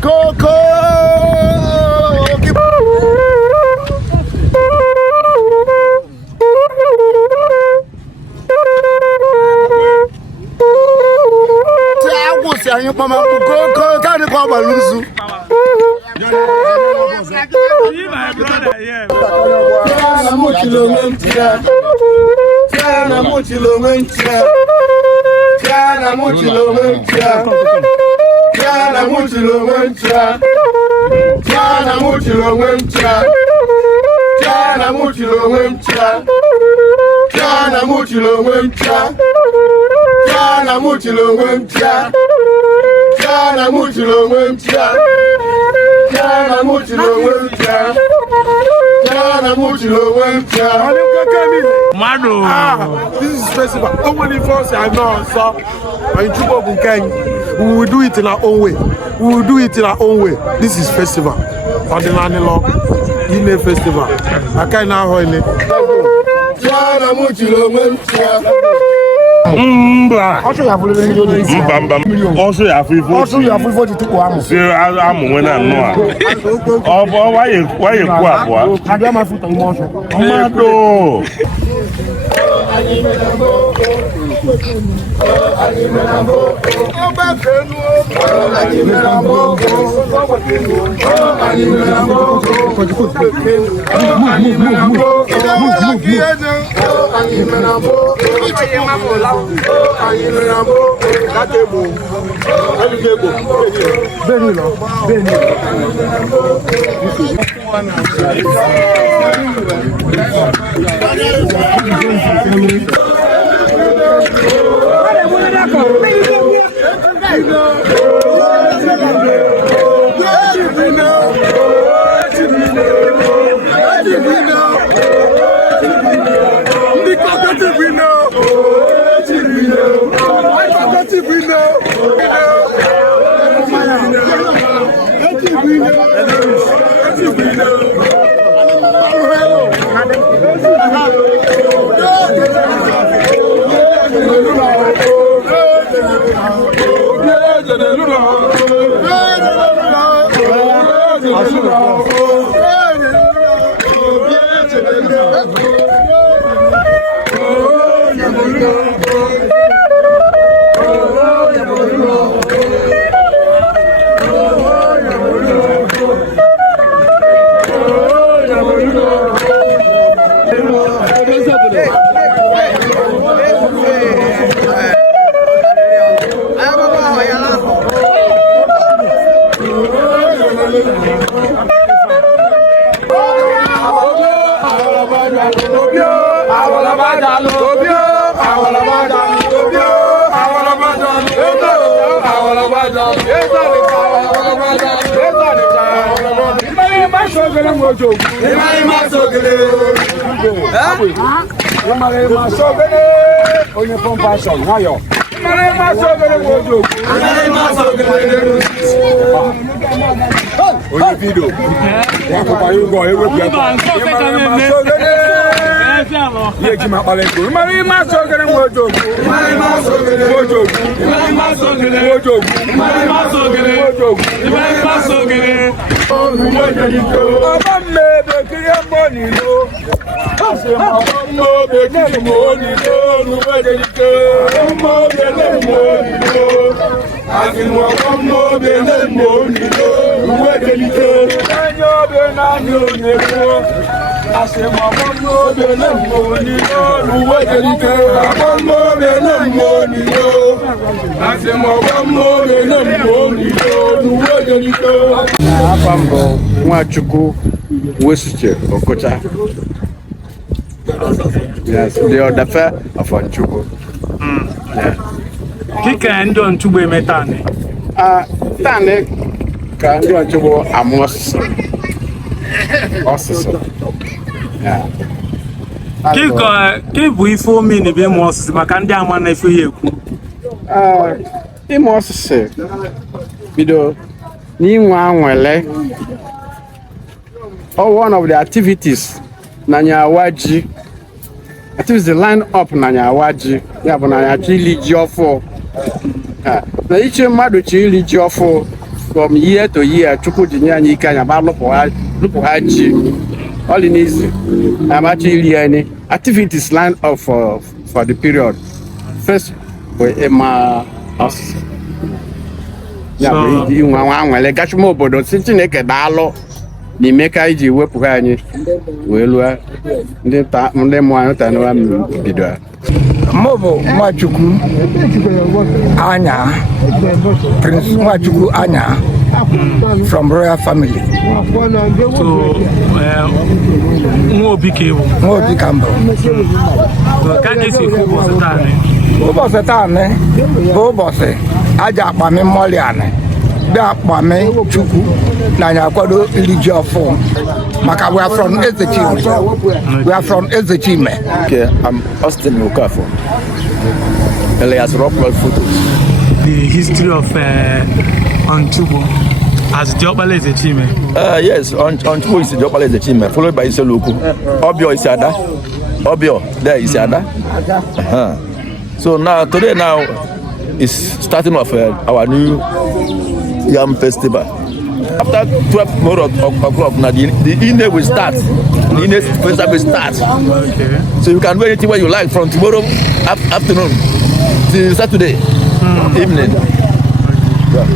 Coco. Aí para Coco, cara de como luzu. Tiana mochilo mentira. Tiana mochilo mentira. Tiana mochilo mentira. Tiana mochilo mentira. Tiana mochilo mentira. Tiana mochilo mentira. Tiana mochilo mentira. Tiana mochilo mentira. Tiana mochilo mentira. Tiana mochilo mentira. Tiana mochilo mentira. Mado. This is festival. Only first I know, so in Ugbo we will do it in our own way. We will do it in our own way. This is festival. Ordinary law. Ime festival. I can't now hold it. Tiana mochilo mentira. Mba. Also you have Also you have for the tuko amu. Say amu when I know. Oh, why you kwa? I do my foot on motion. Mado. Nwachukwu Wesuche Okocha. Yes, the other fair of Onchukwu. Kika ndo Onchukwu emetane. Tane ka ndị Onchukwu amụ ọsụsụ. Yeah. Kika bụ ife omi ni be mụ ọsụsụ maka ndị ama na ife ya ekwu. Ịmụ ọsụsụ bido n'inwe anwele. One of the activities Nanyawaji. Activities the line up Nanyawaji. Yeah, but Nanyachi Liji Ofo. Na iche mmadụ chi Liji Ofo from year to year, Chukujinya can about look at you. All in easy. I'm actually any activities lined up for the period. First, we my house. Yeah, we want like catch more, but sitting a dollar. The make IG work for any. Well, the more than one video. Mobo Machuku Anya, Prince Machuku Anya from royal family. So, more big cable. More big Campbell. Can't you see who was the time? Who was the time? Who was it? Aja Pame Moliane. That Pame Chuku, Nanya Quado Elijah form. Maka, we are from Ezechime. We are from Ezechime. Okay, I'm Austin Okafo. Elias Rockwell photos. The history of Ontubo as Jobale is a team. Yes, Ontubo is Jobale is a team, followed by Isoluku. Obio is Ada. Obio, there is Ada. So today is starting off our new Yam Festival. After 12 o'clock, now the Ine will start. The Ine festival will start. Okay. So you can do anything what you like from tomorrow afternoon till Saturday evening. Yeah.